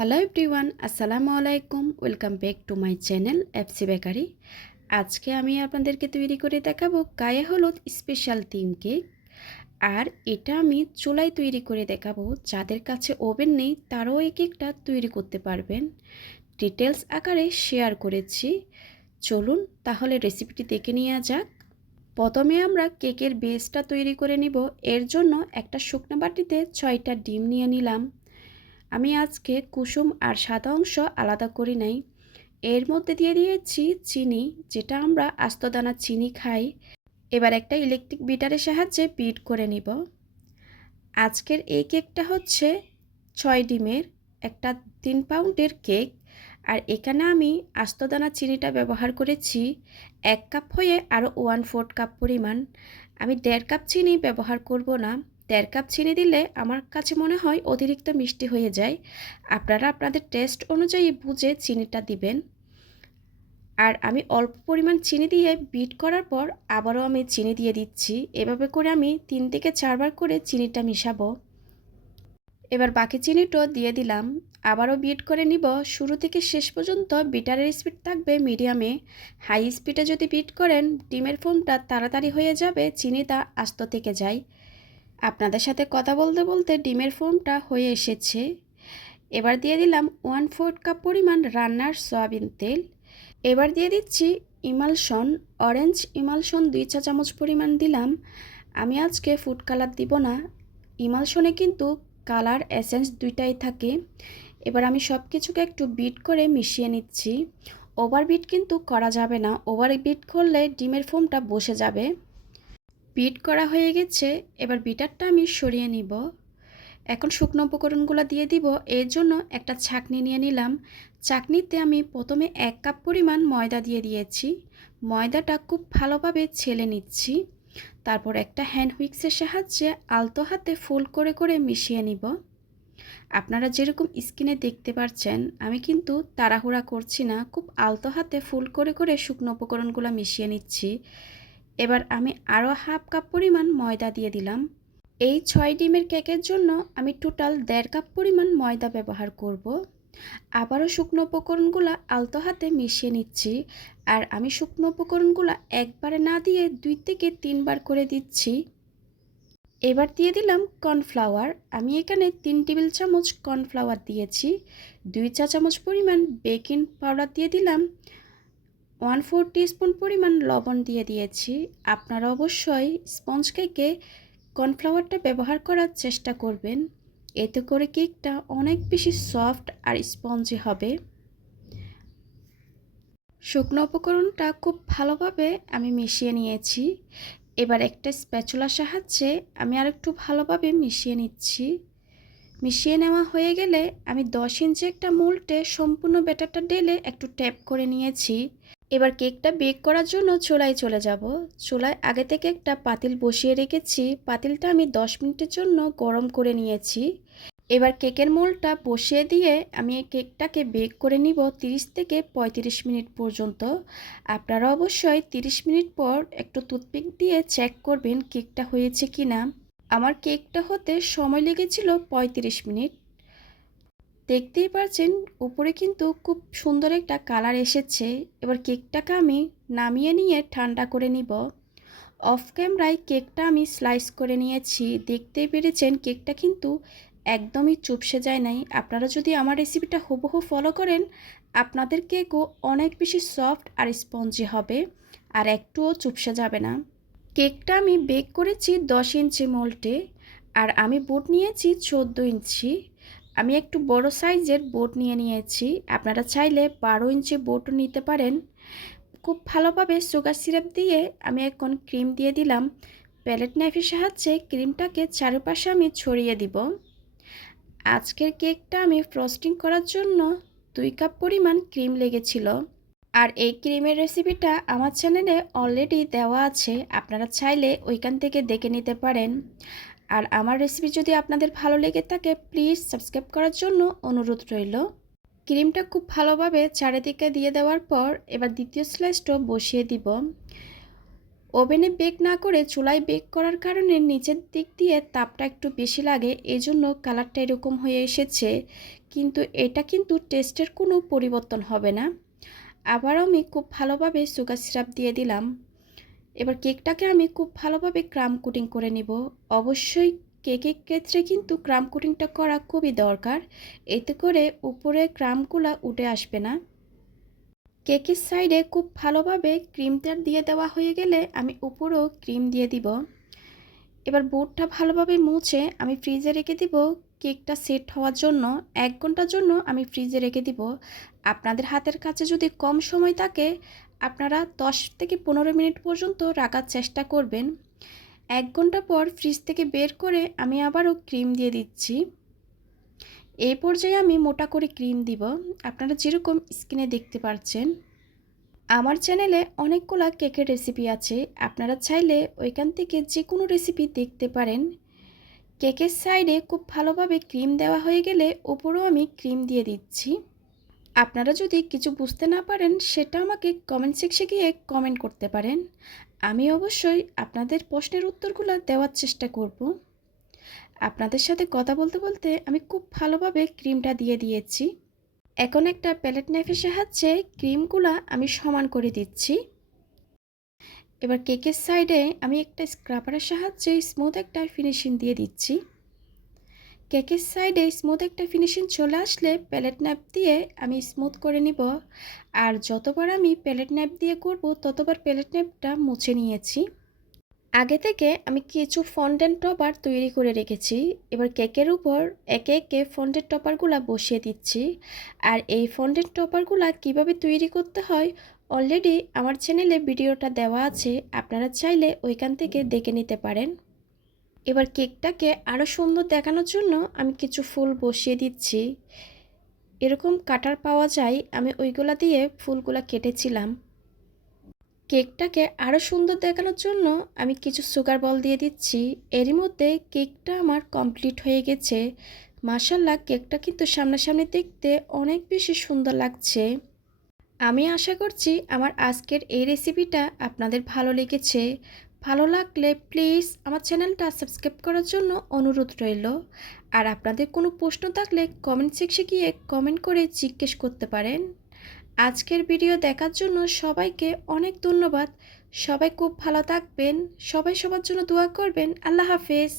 Hello everyone, আসসালামু আলাইকুম। Welcome back to my channel FC bakery. আজকে আমি আপনাদেরকে তৈরি করে দেখাবো গায়ে হলুদ স্পেশাল থিম কেক। আর এটা আমি চুলায় তৈরি করে দেখাবো। যাদের কাছে ওভেন নেই তারাও এই কেকটা তৈরি করতে পারবেন। ডিটেলস আকারে শেয়ার করেছি। চলুন তাহলে রেসিপিটি দেখে নেওয়া যাক। প্রথমে আমরা কেকের বেসটা তৈরি করে নিব। এর জন্য একটা শুকনো বাটিতে 6টা ডিম নিয়ে নিলাম। আমি আজকে কুসুম আর সাদা অংশ আলাদা করি নাই। এর মধ্যে দিয়ে দিয়েছি চিনি, যেটা আমরা আস্ত দানা চিনি খাই। এবার একটা ইলেকট্রিক বিটারের সাহায্যে বিট করে নিব। আজকের এই কেকটা হচ্ছে 6 ডিমের একটা 3 পাউন্ডের কেক। আর এখানে আমি আস্ত দানা চিনিটা ব্যবহার করেছি 1 কাপ হয়ে আরও 1/4 কাপ পরিমাণ। আমি 1.5 কাপ চিনি ব্যবহার করব না। 1.5 কাপ চিনি দিলে আমার কাছে মনে হয় অতিরিক্ত মিষ্টি হয়ে যায়। আপনারা আপনাদের টেস্ট অনুযায়ী বুঝে চিনিটা দিবেন। আর আমি অল্প পরিমাণ চিনি দিয়ে বিট করার পর আবারও আমি চিনি দিয়ে দিচ্ছি। এভাবে করে আমি 3 থেকে 4 বার করে চিনিটা মিশাবো। এবার বাকি চিনিটাও দিয়ে দিলাম। আবারও বিট করে নিব। শুরু থেকে শেষ পর্যন্ত বিটারের স্পিড থাকবে মিডিয়ামে। হাই স্পিডে যদি বিট করেন ডিমের ফোমটা তাড়াতাড়ি হয়ে যাবে, চিনিটা আস্ত থেকে যায়। আপনাদের সাথে কথা বলতে বলতে ডিমের ফোমটা হয়ে এসেছে। এবার দিয়ে দিলাম 1/4 কাপ পরিমাণ রান্নার সয়াবিন তেল। এবার দিয়ে দিচ্ছি ইমালশন, অরেঞ্জ ইমালশন 2 চা চামচ পরিমাণ দিলাম। আমি আজকে ফুড কালার দিব না। ইমালশনে কিন্তু কালার এসেন্স দুইটাই থাকে। এবার আমি সব কিছুকে একটু বিট করে মিশিয়ে নিচ্ছি। ওভার বিট কিন্তু করা যাবে না, ওভার বিট করলে ডিমের ফোমটা বসে যাবে। বিট করা হয়ে গেছে। এবার বিটারটা আমি সরিয়ে নিব। এখন শুকনো উপকরণগুলো দিয়ে দিব। এর জন্য একটা ছাঁকনি নিয়ে নিলাম। ছাঁকনিতে আমি প্রথমে 1 কাপ পরিমাণ ময়দা দিয়ে দিয়েছি। ময়দাটা খুব ভালোভাবে ছেলে নিচ্ছি। তারপর একটা হ্যান্ড হুইক্সের সাহায্যে আলতো হাতে ফোল্ড করে করে মিশিয়ে নিব। আপনারা যেরকম স্ক্রিনে দেখতে পাচ্ছেন, আমি কিন্তু তাড়াহুড়া করছি না, খুব আলতো হাতে ফোল্ড করে করে শুকনো উপকরণগুলো মিশিয়ে নিচ্ছি। এবার আমি আরও 1/2 কাপ পরিমাণ ময়দা দিয়ে দিলাম। এই 6 ডিমের কেকের জন্য আমি টোটাল 1.5 কাপ পরিমাণ ময়দা ব্যবহার করব। আবারও শুকনো উপকরণগুলো আলতো হাতে মিশিয়ে নিচ্ছি। আর আমি শুকনো উপকরণগুলো একবারে না দিয়ে 2 থেকে 3 বার করে দিচ্ছি। এবার দিয়ে দিলাম কর্নফ্লাওয়ার। আমি এখানে 3 টেবিল চামচ কর্নফ্লাওয়ার দিয়েছি। 2 চা চামচ পরিমাণ বেকিং পাউডার দিয়ে দিলাম। 1/4 টিস্পুন পরিমাণ লবণ দিয়ে দিয়েছি। আপনারা অবশ্যই স্পঞ্জ কেকে কর্নফ্লাওয়ারটা ব্যবহার করার চেষ্টা করবেন। এতে করে কেকটা অনেক বেশি সফট আর স্পঞ্জি হবে। শুকনো উপকরণটা খুব ভালোভাবে আমি মিশিয়ে নিয়েছি। এবার একটা স্প্যাচুলার সাহায্যে আমি আরেকটু ভালোভাবে মিশিয়ে নিচ্ছি। মিশিয়ে নেওয়া হয়ে গেলে আমি 10 ইঞ্চি একটা মোল্ডে সম্পূর্ণ ব্যাটারটা ঢেলে একটু ট্যাপ করে নিয়েছি। এবার কেকটা বেক করার জন্য চুলায় চলে যাব। চুলায় আগে থেকে একটা পাতিল বসিয়ে রেখেছি। পাতিলটা আমি 10 মিনিটের জন্য গরম করে নিয়েছি। এবার কেকের মোল্ডটা বসিয়ে দিয়ে আমি এই কেকটাকে বেক করে নিব 30 থেকে 35 মিনিট পর্যন্ত। আপনারা অবশ্যই 30 মিনিট পর একটু টুথপিক দিয়ে চেক করবেন কেকটা হয়েছে কি না। আমার কেকটা হতে সময় লেগেছিল 35 মিনিট। দেখতেই পাচ্ছেন উপরে কিন্তু খুব সুন্দর একটা কালার এসেছে। এবার কেকটাকে আমি নামিয়ে নিয়ে ঠান্ডা করে নিব। অফ ক্যামেরায় কেকটা আমি স্লাইস করে নিয়েছি। দেখতেই পেরেছেন কেকটা কিন্তু একদমই চুপসে যায় নাই। আপনারা যদি আমার রেসিপিটা হুবহু ফলো করেন আপনাদের কেকও অনেক বেশি সফট আর স্পঞ্জি হবে, আর একটুও চুপসে যাবে না। কেকটা আমি বেক করেছি 10 ইঞ্চি মোল্ডে। আর আমি বোর্ড নিয়েছি 14 ইঞ্চি। আমি একটু বড় সাইজের বোর্ড নিয়েছি। আপনারা চাইলে 12 ইঞ্চি বোর্ডও নিতে পারেন। খুব ভালোভাবে সুগার সিরাপ দিয়ে আমি এখন ক্রিম দিয়ে দিলাম। প্যালেট নাইফের সাহায্যে ক্রিমটাকে চারপাশে আমি ছড়িয়ে দিব। আজকের কেকটা আমি ফ্রস্টিং করার জন্য 2 কাপ পরিমাণ ক্রিম লেগেছিল। আর এই ক্রিমের রেসিপিটা আমার চ্যানেলে অলরেডি দেওয়া আছে, আপনারা চাইলে ওইখান থেকে দেখে নিতে পারেন। আর আমার রেসিপি যদি আপনাদের ভালো লেগে থাকে প্লিজ সাবস্ক্রাইব করার জন্য অনুরোধ রইল। ক্রিমটা খুব ভালোভাবে চারিদিকে দিয়ে দেওয়ার পর এবার দ্বিতীয় স্লাইসটা বসিয়ে দিব। ওভেনে বেক না করে চুলায় বেক করার কারণে নিচের দিক দিয়ে তাপটা একটু বেশি লাগে, এজন্য কালারটা এরকম হয়ে এসেছে। কিন্তু এটা কিন্তু টেস্টের কোনো পরিবর্তন হবে না। আবার আমি খুব ভালোভাবে সুগার সিরাপ দিয়ে দিলাম। এবার কেকটাকে আমি খুব ভালোভাবে ক্রাম কোটিং করে নিব। অবশ্যই কেকের ক্ষেত্রে কিন্তু ক্রাম কোটিংটা করা খুবই দরকার, এতে করে উপরে ক্রামগুলো উঠে আসবে না। কেকের সাইডে খুব ভালোভাবে ক্রিমটা দিয়ে দেওয়া হয়ে গেলে আমি উপরেও ক্রিম দিয়ে দিব। এবার বোর্ডটা ভালোভাবে মুছে আমি ফ্রিজে রেখে দিব কেকটা সেট হওয়ার জন্য। 1 ঘন্টার জন্য আমি ফ্রিজে রেখে দিব। আপনাদের হাতের কাছে যদি কম সময় থাকে আপনারা 10 থেকে 15 মিনিট পর্যন্ত রাখার চেষ্টা করবেন। 1 ঘন্টা পর ফ্রিজ থেকে বের করে আমি আবারও ক্রিম দিয়ে দিচ্ছি। এই পর্যায়ে আমি মোটা করে ক্রিম দিব, আপনারা যেরকম স্ক্রিনে দেখতে পাচ্ছেন। আমার চ্যানেলে অনেকগুলো কেকের রেসিপি আছে, আপনারা চাইলে ওইখান থেকে যে কোনো রেসিপি দেখতে পারেন। কেকের সাইডে খুব ভালোভাবে ক্রিম দেওয়া হয়ে গেলে উপরেও আমি ক্রিম দিয়ে দিচ্ছি। আপনারা যদি কিছু বুঝতে না পারেন সেটা আমাকে কমেন্ট সেকশনে গিয়ে কমেন্ট করতে পারেন, আমি অবশ্যই আপনাদের প্রশ্নের উত্তরগুলো দেওয়ার চেষ্টা করব। আপনাদের সাথে কথা বলতে বলতে আমি খুব ভালোভাবে ক্রিমটা দিয়ে দিয়েছি। এখন একটা প্যালেট নাইফের সাহায্যে ক্রিমগুলো আমি সমান করে দিচ্ছি। এবার কেকের সাইডে আমি একটা স্ক্রাবারের সাহায্যে স্মুথ একটা ফিনিশিং দিয়ে দিচ্ছি। কেকের সাইডে স্মুথ একটা ফিনিশিং চলে আসলে প্যালেট নাইফ দিয়ে আমি স্মুথ করে নিব। আর যতবার আমি প্যালেট নাইফ দিয়ে করব ততবার প্যালেট নাইফটা মুছে নিয়েছি। আগে থেকে আমি কিছু ফন্ডেন্ট টপার তৈরি করে রেখেছি। এবার কেকের উপর একে একে ফন্ডেন্ট টপারগুলো বসিয়ে দিচ্ছি। আর এই ফন্ডেন্ট টপারগুলো কিভাবে তৈরি করতে হয় অলরেডি আমার চ্যানেলে ভিডিওটা দেওয়া আছে, আপনারা চাইলে ওইখান থেকে দেখে নিতে পারেন। এবার কেকটাকে আরও সুন্দর দেখানোর জন্য আমি কিছু ফুল বসিয়ে দিচ্ছি। এরকম কাটার পাওয়া যায়, আমি ওইগুলা দিয়ে ফুলগুলা কেটেছিলাম। কেকটাকে আরও সুন্দর দেখানোর জন্য আমি কিছু সুগার বল দিয়ে দিচ্ছি। এরই মধ্যে কেকটা আমার কমপ্লিট হয়ে গেছে। মাশাআল্লাহ, কেকটা কিন্তু সামনাসামনি দেখতে অনেক বেশি সুন্দর লাগছে। আমি আশা করছি আমার আজকের এই রেসিপিটা আপনাদের ভালো লেগেছে। ভালো লাগলে প্লিজ আমার চ্যানেলটা সাবস্ক্রাইব করার জন্য অনুরোধ রইল। আর আপনাদের কোনো প্রশ্ন থাকলে কমেন্ট সেকশনে গিয়ে কমেন্ট করে জিজ্ঞেস করতে পারেন। আজকের ভিডিও দেখার জন্য সবাইকে অনেক ধন্যবাদ। সবাই খুব ভালো থাকবেন, সবাই সবার জন্য দোয়া করবেন। আল্লাহ হাফেজ।